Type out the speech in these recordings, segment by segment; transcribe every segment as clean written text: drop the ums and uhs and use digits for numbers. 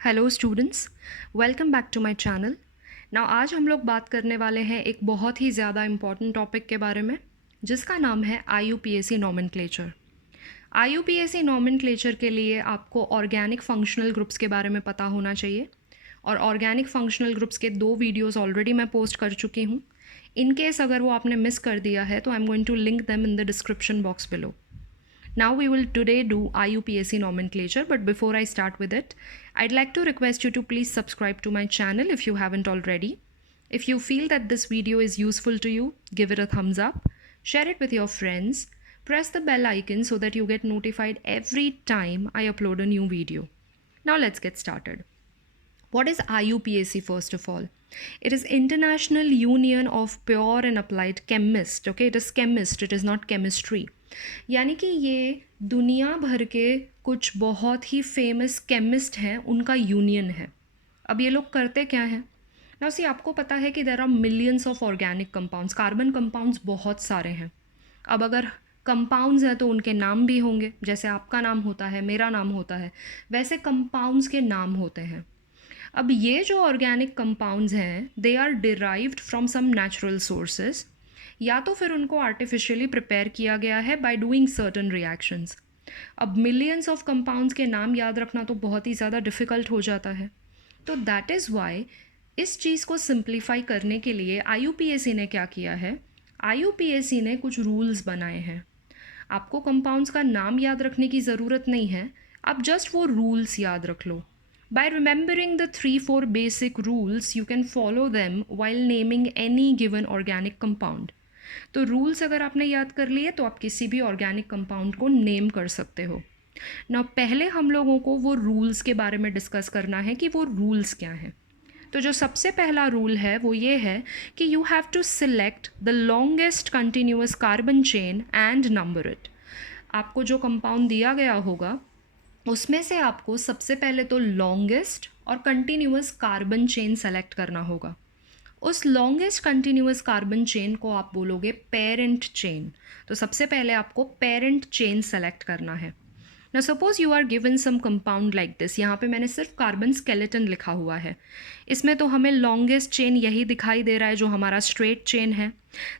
Hello students, welcome back to my channel. Now आज हम लोग बात करने वाले हैं एक बहुत ही ज़्यादा इम्पॉर्टेंट टॉपिक के बारे में, जिसका नाम है IUPAC नॉमेनक्लेचर। IUPAC नॉमेनक्लेचर के लिए आपको ऑर्गेनिक फंक्शनल ग्रुप्स के बारे में पता होना चाहिए, और ऑर्गेनिक फंक्शनल ग्रुप्स के 2 वीडियोस ऑलरेडी मैं पोस्ट कर चुकी हूँ। इन केस अगर वो आपने मिस कर दिया है तो I am going to link them in the description box below. Now we will today do IUPAC nomenclature, but before I start with it, I'd like to request you to please subscribe to my channel if you haven't already. If you feel that this video is useful to you, give it a thumbs up, share it with your friends, press the bell icon so that you get notified every time I upload a new video. Now let's get started. What is IUPAC first of all? It is International Union of Pure and Applied Chemists. Okay, it is chemist, it is not chemistry. यानी कि ये दुनिया भर के कुछ बहुत ही famous chemist हैं, उनका यूनियन है। अब ये लोग करते क्या हैं ना, सी आपको पता है कि there are millions of organic compounds, carbon compounds बहुत सारे हैं। अब अगर कंपाउंड्स हैं तो उनके नाम भी होंगे, जैसे आपका नाम होता है, मेरा नाम होता है, वैसे कंपाउंड्स के नाम होते हैं। अब ये जो ऑर्गेनिक कंपाउंड्स हैं, they are derived from some natural sources, या तो फिर उनको आर्टिफिशियली प्रिपेयर किया गया है बाय डूइंग सर्टन रिएक्शंस। अब मिलियंस ऑफ कंपाउंड्स के नाम याद रखना तो बहुत ही ज़्यादा डिफ़िकल्ट हो जाता है। तो दैट इज़ वाई इस चीज़ को सिंप्लीफाई करने के लिए IUPAC ने क्या किया है, IUPAC ने कुछ रूल्स बनाए हैं। आपको कंपाउंड्स का नाम याद रखने की ज़रूरत नहीं है, आप जस्ट वो रूल्स याद रख लो। By remembering the 3-4 basic rules, you can follow them while naming any given organic compound. तो रूल्स अगर आपने याद कर लिए तो आप किसी भी ऑर्गेनिक कंपाउंड को नेम कर सकते हो ना। पहले हम लोगों को वो रूल्स के बारे में डिस्कस करना है कि वो रूल्स क्या हैं। तो जो सबसे पहला रूल है वो ये है कि you have to select the longest continuous carbon chain and number it. आपको जो कंपाउंड दिया गया होगा उसमें से आपको सबसे पहले तो लॉन्गेस्ट और कंटिन्यूअस कार्बन चेन सेलेक्ट करना होगा। उस लॉन्गेस्ट कंटिन्यूअस कार्बन चेन को आप बोलोगे पेरेंट चेन। तो सबसे पहले आपको पेरेंट चेन सेलेक्ट करना है ना। Suppose you are given some compound like this, यहाँ पे मैंने सिर्फ कार्बन स्केलेटन लिखा हुआ है, इसमें तो हमें लॉन्गेस्ट चेन यही दिखाई दे रहा है जो हमारा स्ट्रेट चेन है।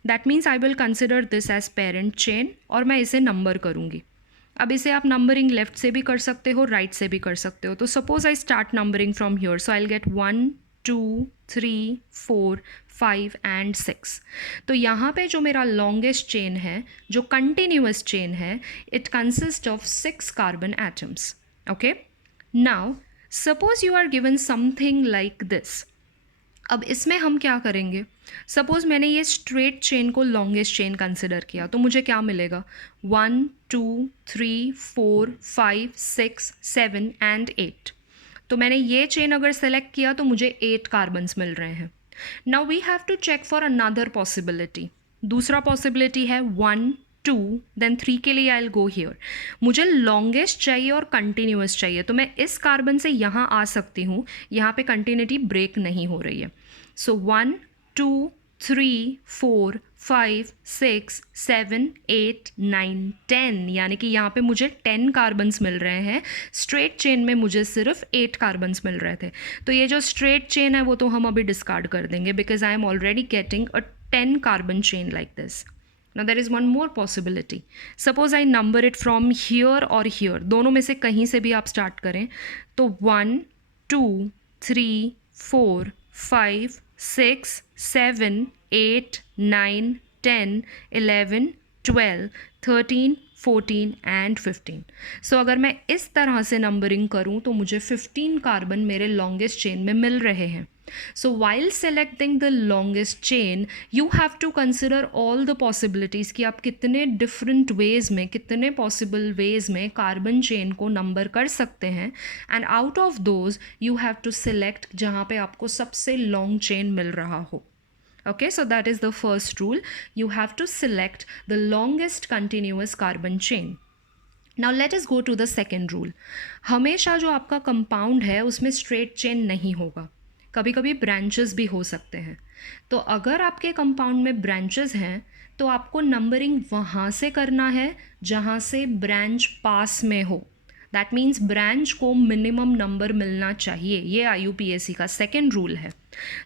That means I will consider this as parent chain और मैं इसे नंबर करूँगी। अब इसे आप नंबरिंग लेफ्ट से भी कर सकते हो, राइट से भी कर सकते हो। तो suppose I start numbering from here, so I will get 1 2 3 4 5 and 6। तो यहाँ पे जो मेरा लॉन्गेस्ट चेन है, जो कंटिन्यूअस चेन है, it consist of 6 carbon atoms. Okay, now suppose you are given something like this. अब इसमें हम क्या करेंगे, सपोज़ मैंने ये स्ट्रेट चेन को लॉन्गेस्ट चेन कंसिडर किया तो मुझे क्या मिलेगा, 1 2 3 4 5 6 7 एंड 8। तो मैंने ये चेन अगर सेलेक्ट किया तो मुझे 8 कार्बन्स मिल रहे हैं। Now we have to check for another possibility. दूसरा पॉसिबिलिटी है 1 2 देन 3 के लिए आई विल गो हियर। मुझे लॉन्गेस्ट चाहिए और कंटिन्यूअस चाहिए, तो मैं इस कार्बन से यहाँ आ सकती हूँ, यहाँ पे कंटिन्यूटी ब्रेक नहीं हो रही है। सो 1 2 3 4 5 6 7 8 9 10, यानी कि यहाँ पे मुझे 10 कार्बन्स मिल रहे हैं। स्ट्रेट चेन में मुझे सिर्फ 8 कार्बन्स मिल रहे थे। तो ये जो स्ट्रेट चेन है वो तो हम अभी डिस्कार्ड कर देंगे, because I am already getting a 10 carbon chain like this. Now there is one more possibility. Suppose I number it from here or here, दोनों में से कहीं से भी आप स्टार्ट करें तो 1 2 3 4 5 6 7 8 9 10 11 12 13 14 एंड 15। सो अगर मैं इस तरह से नंबरिंग करूं तो मुझे 15 कार्बन मेरे लॉन्गेस्ट चेन में मिल रहे हैं। So while selecting the longest chain, you have to consider all the possibilities कि आप कितने different ways में, कितने possible ways में कार्बन चेन को नंबर कर सकते हैं, and out of those you have to select जहाँ पे आपको सबसे long chain मिल रहा हो। Okay, so that is the first rule. You have to select the longest continuous carbon chain. Now let us go to the second rule. हमेशा जो आपका compound है उसमें स्ट्रेट चेन नहीं होगा, कभी कभी ब्रांचेस भी हो सकते हैं। तो अगर आपके कंपाउंड में ब्रांचेस हैं तो आपको नंबरिंग वहाँ से करना है जहाँ से ब्रांच पास में हो। दैट मीन्स ब्रांच को मिनिमम नंबर मिलना चाहिए, ये IUPAC का सेकेंड रूल है.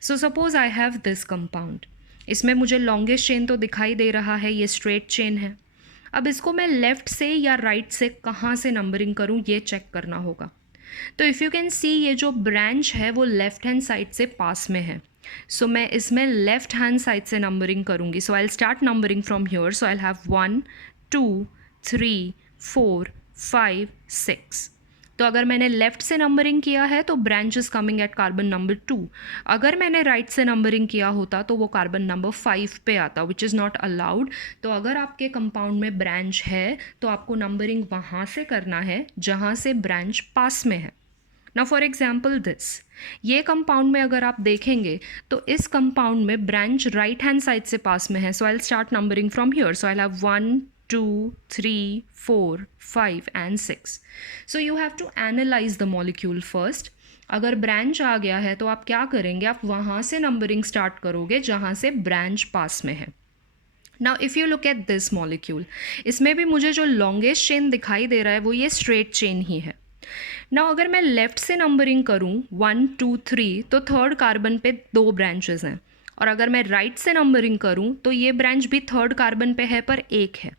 So suppose I have this compound, इसमें मुझे लॉन्गेस्ट चेन तो दिखाई दे रहा है, ये स्ट्रेट चेन है. अब इसको मैं लेफ़्ट से या राइट से कहाँ से नंबरिंग करूँ ये चेक करना होगा. तो इफ़ यू कैन सी ये जो ब्रांच है वो लेफ़्ट हैंड साइड से पास में है. सो मैं इसमें लेफ़्ट हैंड साइड से नंबरिंग करूँगी. So I will start numbering from here. So I will have 1 2 3 4 5 6. तो अगर मैंने लेफ़्ट से नंबरिंग किया है तो branch is coming at carbon number 2. अगर मैंने राइट से नंबरिंग किया होता तो वो कार्बन नंबर 5 पे आता, विच इज़ नॉट अलाउड. तो अगर आपके कंपाउंड में ब्रांच है तो आपको नंबरिंग वहाँ से करना है जहाँ से ब्रांच पास में है. नाउ फॉर एग्जाम्पल दिस, ये कंपाउंड में अगर आप देखेंगे तो इस कंपाउंड में ब्रांच राइट हैंड साइड से पास में है. So I will start numbering from here. So I will have 1 2 3 4 5 and 6. So you have to analyze the molecule first. अगर ब्रांच आ गया है तो आप क्या करेंगे, आप वहाँ से नंबरिंग स्टार्ट करोगे जहाँ से ब्रांच पास में है. Now if you look at this molecule, इसमें भी मुझे जो लॉन्गेस्ट चेन दिखाई दे रहा है वो ये स्ट्रेट चेन ही है. नाउ अगर मैं लेफ़्ट से नंबरिंग करूँ 1 2 3 तो थर्ड कार्बन पे 2 ब्रांचेस हैं. और अगर मैं राइट से नंबरिंग करूँ तो ये ब्रांच भी थर्ड कार्बन पे है पर एक है.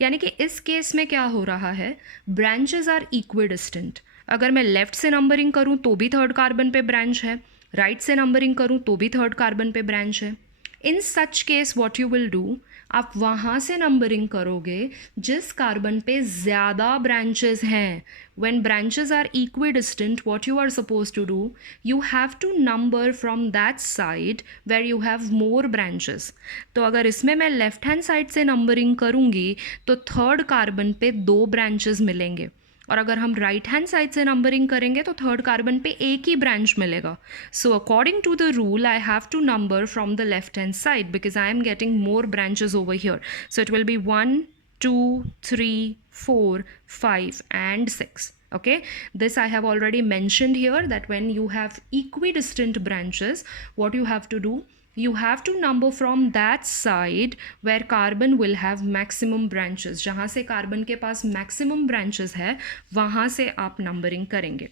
यानी कि इस केस में क्या हो रहा है, ब्रांचेस आर इक्विडिस्टेंट. अगर मैं लेफ़्ट से नंबरिंग करूं तो भी थर्ड कार्बन पे ब्रांच है, राइट से नंबरिंग करूं तो भी थर्ड कार्बन पे ब्रांच है. In such case what you will do, आप वहाँ से नंबरिंग करोगे जिस कार्बन पे ज़्यादा ब्रांचेस हैं. when branches are equidistant, what you are supposed to do, you have to number from that side where you have more branches. तो अगर इसमें मैं लेफ़्ट हैंड साइड से नंबरिंग करूँगी तो थर्ड कार्बन पे 2 ब्रांचेस मिलेंगे. और अगर हम राइट हैंड साइड से नंबरिंग करेंगे तो थर्ड कार्बन पे एक ही ब्रांच मिलेगा. So according to the rule I have to number from the left hand side because I am getting more branches over here. So it will be 1 2 3 4 5 and 6. Okay, this I have already mentioned here that when you have equidistant branches, what you have to do, you have to number from that side where carbon will have maximum branches. जहाँ से carbon के पास maximum branches है वहाँ से आप numbering करेंगे.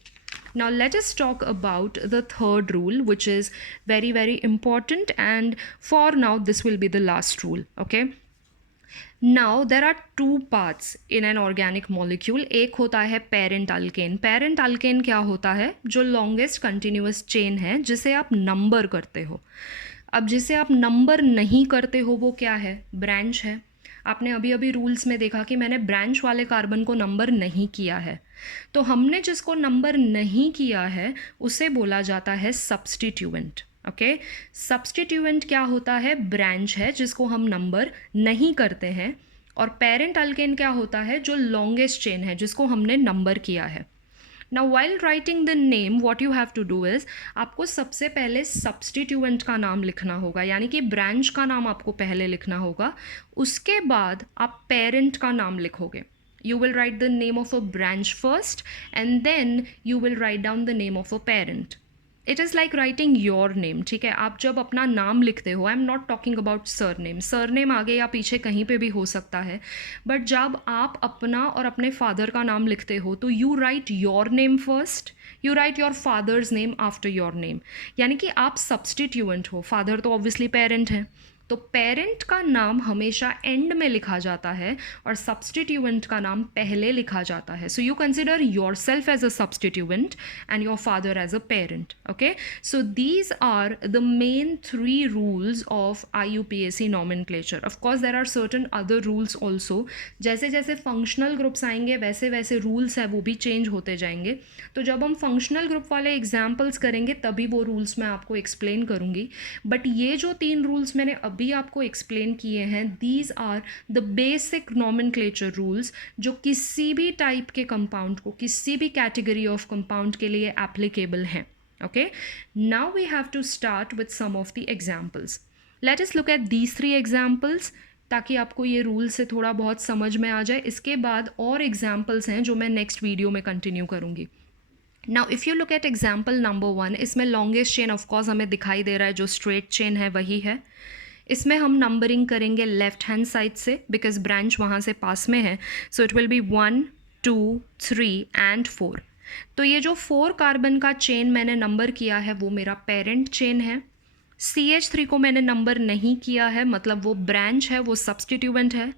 Now let us talk about the third rule, which is very very important, and for now this will be the last rule. Okay, now there are 2 parts in an organic molecule. एक होता है parent alkane. Parent alkane क्या होता है, जो longest continuous chain है जिसे आप नंबर करते हो. अब जिसे आप नंबर नहीं करते हो वो क्या है, ब्रांच है. आपने अभी अभी रूल्स में देखा कि मैंने ब्रांच वाले कार्बन को नंबर नहीं किया है. तो हमने जिसको नंबर नहीं किया है उसे बोला जाता है सब्स्टिट्यूएंट. ओके, सब्स्टिट्यूएंट क्या होता है, ब्रांच है जिसको हम नंबर नहीं करते हैं. और पेरेंट अल्केन क्या होता है, जो लॉन्गेस्ट चेन है जिसको हमने नंबर किया है. Now while writing the name what you have to do is, आपको सबसे पहले सब्स्टिट्यूएंट का नाम लिखना होगा, यानी कि ब्रांच का नाम आपको पहले लिखना होगा. उसके बाद आप पेरेंट का नाम लिखोगे. You will write the name of a branch first and then you will write down the name of a parent. It is like writing your name. ठीक है, आप जब अपना नाम लिखते हो, I am not talking about surname. Surname आगे या पीछे कहीं पे भी हो सकता है, बट जब आप अपना और अपने फादर का नाम लिखते हो तो you right your name first, you right your father's name after your name. यानी कि आप सब्स्टिट्यूएंट हो. फादर तो ऑब्वियसली पेरेंट है, तो पेरेंट का नाम हमेशा एंड में लिखा जाता है और सब्स्टिट्यूएंट का नाम पहले लिखा जाता है. So you consider yourself as a substituent and your father as a parent. Okay, so these are the main 3 rules of IUPAC nomenclature. Of course there are certain other rules also. जैसे जैसे functional groups आएंगे वैसे वैसे rules हैं वो भी change होते जाएंगे. तो जब हम फंक्शनल ग्रुप वाले एग्जाम्पल्स करेंगे तभी वो रूल्स मैं आपको एक्सप्लेन करूँगी. बट ये जो 3 रूल्स मैंने अभी आपको एक्सप्लेन किए हैं, these are the basic nomenclature rules जो किसी भी टाइप के कंपाउंड को, किसी भी कैटेगरी ऑफ कंपाउंड के लिए एप्लीकेबल हैं. Okay, now we have to start with some of the examples. Let us look at these 3 examples ताकि आपको ये रूल से थोड़ा बहुत समझ में आ जाए. इसके बाद और एग्जाम्पल्स हैं जो मैं नेक्स्ट वीडियो में कंटिन्यू करूँगी. Now if you look at example number 1, इसमें लॉन्गेस्ट चेन ऑफकोर्स हमें दिखाई दे रहा है, जो स्ट्रेट चेन है वही है. इसमें हम नंबरिंग करेंगे लेफ्ट हैंड साइड से बिकॉज ब्रांच वहाँ से पास में है. So it will be 1 2, 3 and 4। तो ये जो 4 कार्बन का चेन मैंने नंबर किया है वो मेरा पेरेंट चेन है। CH3 को मैंने नंबर नहीं किया है, मतलब वो ब्रांच है, वो सब्सटीट्यूएंट है।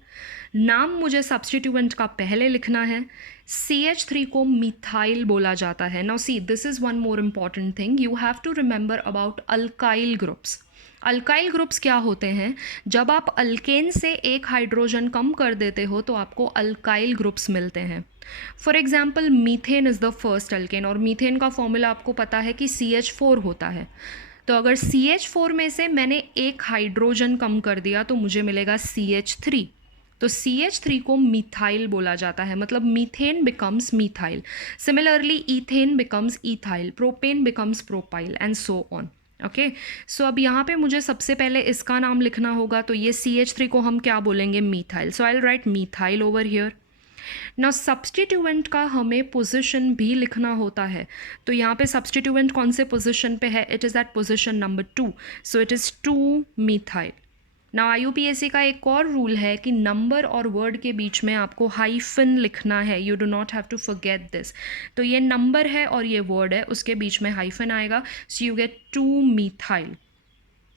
नाम मुझे सब्सटीट्यूएंट का पहले लिखना है। CH3 को मिथाइल बोला जाता है। Now see, this is one more important thing, you have to remember about alkyl groups. Alkyl groups क्या होते हैं? जब आप अल्केन से एक हाइड्रोजन कम कर देते हो तो आपको अल्काइल ग्रुप्स मिलते हैं। For example, methane is the first alkane, और मीथेन का फॉर्मूला आपको पता है कि CH4 होता है। तो अगर CH4 में से मैंने एक हाइड्रोजन कम कर दिया तो मुझे मिलेगा CH3। तो CH3 को मिथाइल बोला जाता है, मतलब methane becomes methyl. Similarly ethane becomes ethyl, propane becomes propyl and so on. Okay, so अब यहाँ पे मुझे सबसे पहले इसका नाम लिखना होगा। तो ये CH3 को हम क्या बोलेंगे? Methyl. So I will right methyl over here. ना सब्सटीट्यूएंट का हमें पोजीशन भी लिखना होता है। तो यहाँ पे सब्सटीट्यूएंट कौन से पोजीशन पे है? It is at position number 2, so it is 2 methyl. ना IUPAC का एक और रूल है कि नंबर और वर्ड के बीच में आपको हाइफन लिखना है। You do not have to forget this. तो ये नंबर है और ये वर्ड है, उसके बीच में हाइफन आएगा, so you get 2 methyl.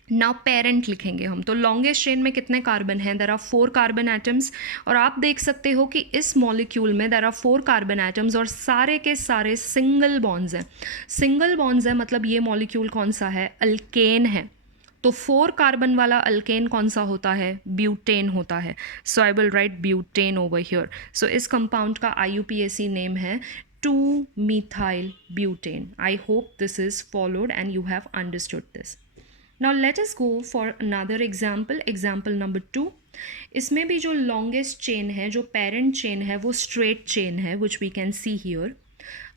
Now parent लिखेंगे हम। तो लॉन्गेस्ट चेन में कितने कार्बन हैं? There are 4 carbon atoms. और आप देख सकते हो कि इस मॉलिक्यूल में देयर आर 4 कार्बन एटम्स और सारे के सारे सिंगल बॉन्ड्स हैं। सिंगल बॉन्ड्स है मतलब ये मॉलिक्यूल कौन सा है? अल्केन है। तो 4 कार्बन वाला अल्केन कौन सा होता है? ब्यूटेन होता है। So I will write butane over here. So इस कंपाउंड का IUPAC नेम है 2 methyl butane. I hope this is followed and you have understood this. Now let us go for another example, example number 2। इसमें भी जो longest chain है, जो parent chain है, वो straight chain है, which we can see here।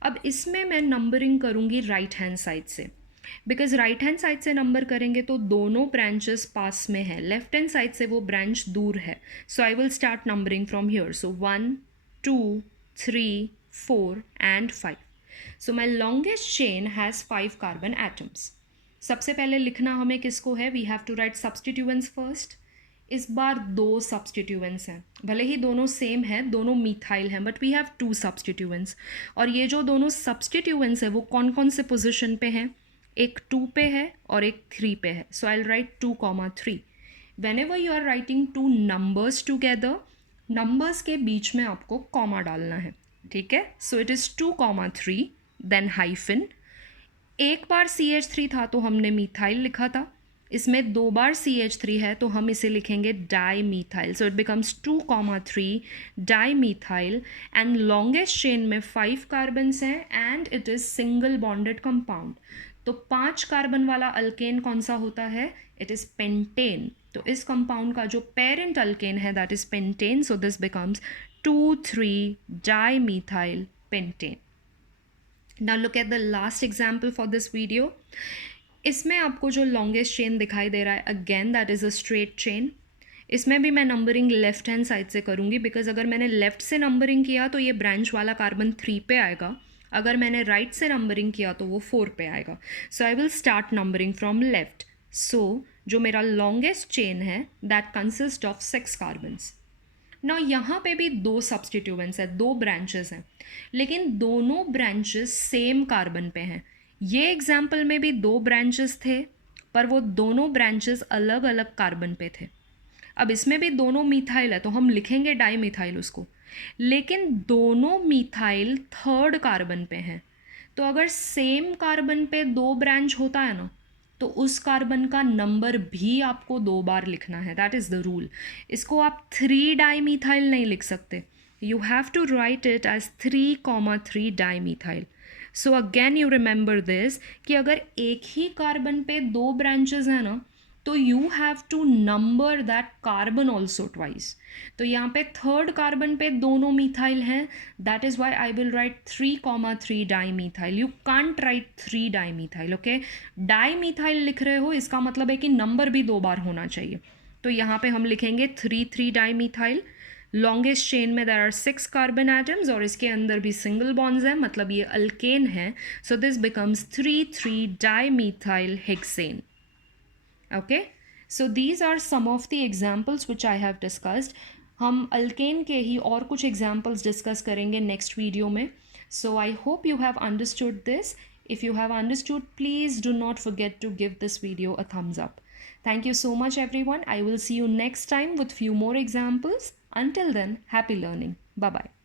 अब इसमें मैं नंबरिंग करूँगी राइट हैंड साइड से, बिकॉज राइट हैंड साइड से नंबर करेंगे तो दोनों ब्रांचेस पास में है, लेफ्ट हैंड साइड से वो ब्रांच दूर है। So I will start numbering from here. So 1, 2, 3, 4 and 5। So my longest chain has 5 carbon atoms. सबसे पहले लिखना हमें किसको है? We have to write substituents first. इस बार 2 सब्सटीट्यूएंट्स हैं, भले ही दोनों सेम हैं, दोनों मिथाइल हैं, बट वी हैव 2 सब्सटीट्यूएंट्स। और ये जो दोनों सब्सटीट्यूएंट्स हैं वो कौन कौन से पोजीशन पे हैं? एक 2 पे है और एक 3 पे है। So I will write 2, 3। Whenever you are writing 2 numbers together, numbers के बीच में आपको कॉमा डालना है, ठीक है? So it is 2, 3 then hyphen. एक बार CH3 था तो हमने मिथाइल लिखा था, इसमें 2 बार CH3 है तो हम इसे लिखेंगे di methyl. So it becomes 2, 3 di methyl. And longest chain में 5 कार्बन्स हैं and it is single bonded compound. तो 5 कार्बन वाला अल्केन कौन सा होता है? It is pentane. तो इस कंपाउंड का जो पेरेंट अल्केन है that is pentane. So this becomes 2, 3 di methyl pentane. Now look at the last example for this video। इसमें आपको जो longest chain दिखाई दे रहा है, again that is a straight chain। इसमें भी मैं नंबरिंग लेफ्ट हैंड साइड से करूँगी, बिकॉज अगर मैंने लेफ़्ट से नंबरिंग किया तो ये ब्रांच वाला कार्बन 3 पे आएगा, अगर मैंने राइट से नंबरिंग किया तो वो 4 पे आएगा। So I will start numbering from left. So जो मेरा लॉन्गेस्ट चेन है दैट कंसिस्ट ऑफ 6 कार्बन्स। ना यहाँ पे भी 2 सब्सटीट्यूएंट्स हैं, 2 ब्रांचेस हैं, लेकिन दोनों ब्रांचेस सेम कार्बन पे हैं। ये एग्जाम्पल में भी 2 ब्रांचेस थे पर वो दोनों ब्रांचेस अलग अलग कार्बन पे थे। अब इसमें भी दोनों मिथाइल है तो हम लिखेंगे डाई मिथाइल उसको, लेकिन दोनों मिथाइल 3rd कार्बन पे हैं। तो अगर सेम कार्बन पे 2 ब्रांच होता है ना तो उस कार्बन का नंबर भी आपको 2 बार लिखना है। That is the rule. इसको आप 3 डाई मिथाइल नहीं लिख सकते, you have to write it as 3, 3 dimethyl. So again you remember this कि अगर एक ही कार्बन पे 2 ब्रांचेस हैं ना तो you have to number that carbon also twice. तो यहाँ पे 3rd कार्बन पे दोनों मिथाइल हैं, that is why I will write 3, 3 dimethyl. You can't write 3 dimethyl. Okay, dimethyl लिख रहे हो इसका मतलब है कि नंबर भी 2 बार होना चाहिए। तो यहाँ पे हम लिखेंगे 3, 3 डाई मिथाइल। लॉन्गेस्ट चेन में देयर आर 6 कार्बन एटम्स और इसके अंदर भी सिंगल बॉन्ड्स हैं, मतलब ये अल्केन है। So this becomes 3, 3 di methyl hexane. Okay, so these are some of the examples which I have discussed। हम अल्केन के ही और कुछ एग्जाम्पल्स डिस्कस करेंगे नेक्स्ट वीडियो में. So I hope you have understood this. If you have understood, please do not forget to give this video a thumbs up. Thank you so much, everyone. I will see you next time with few more examples. Until then, happy learning. Bye bye.